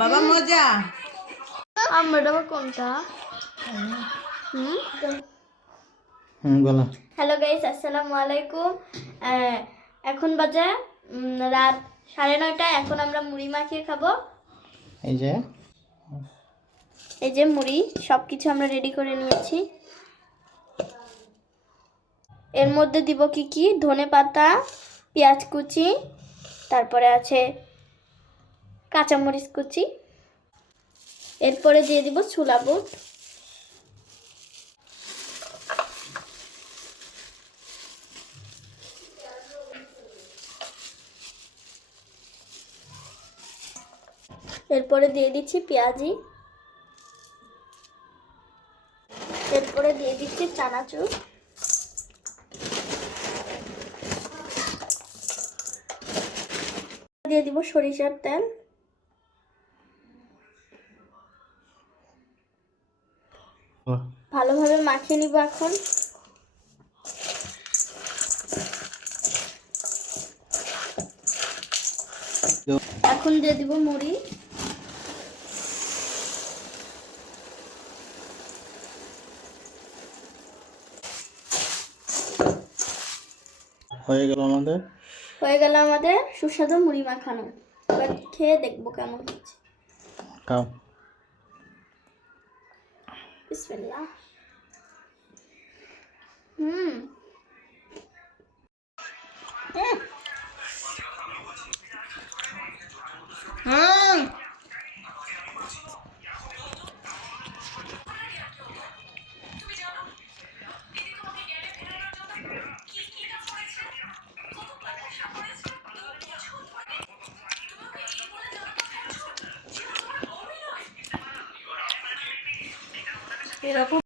বাবা মজা। আমার কোনটা? বলো। হ্যালো গাইস, আসসালামু আলাইকুম। এখন বাজে রাত 9:30। এখন আমরা মুড়ি মাখিয়ে খাবো। এই যে মুড়ি, সবকিছু আমরা রেডি করে নিয়েছি। এর মধ্যে দিব কি কি? ধনে পাতা, পেঁয়াজ কুচি, তারপরে আছে কাঁচামরিচ কুচি, এরপরে দিয়ে দিব ছোলা বুট। এরপরে দিয়ে দিচ্ছি পেঁয়াজি, এরপরে দিয়ে দিচ্ছি চানাচুর, দিয়ে দিব সরিষার তেল, ভালোভাবে মাখিয়ে নিব। এখন এখন দিয়ে দিব মুড়ি, হয়ে গেল আমাদের সুস্বাদু মুড়ি মাখানো। এবার খেয়ে দেখবো কেমন হচ্ছে। খাও। বিসমিল্লাহ। এরকম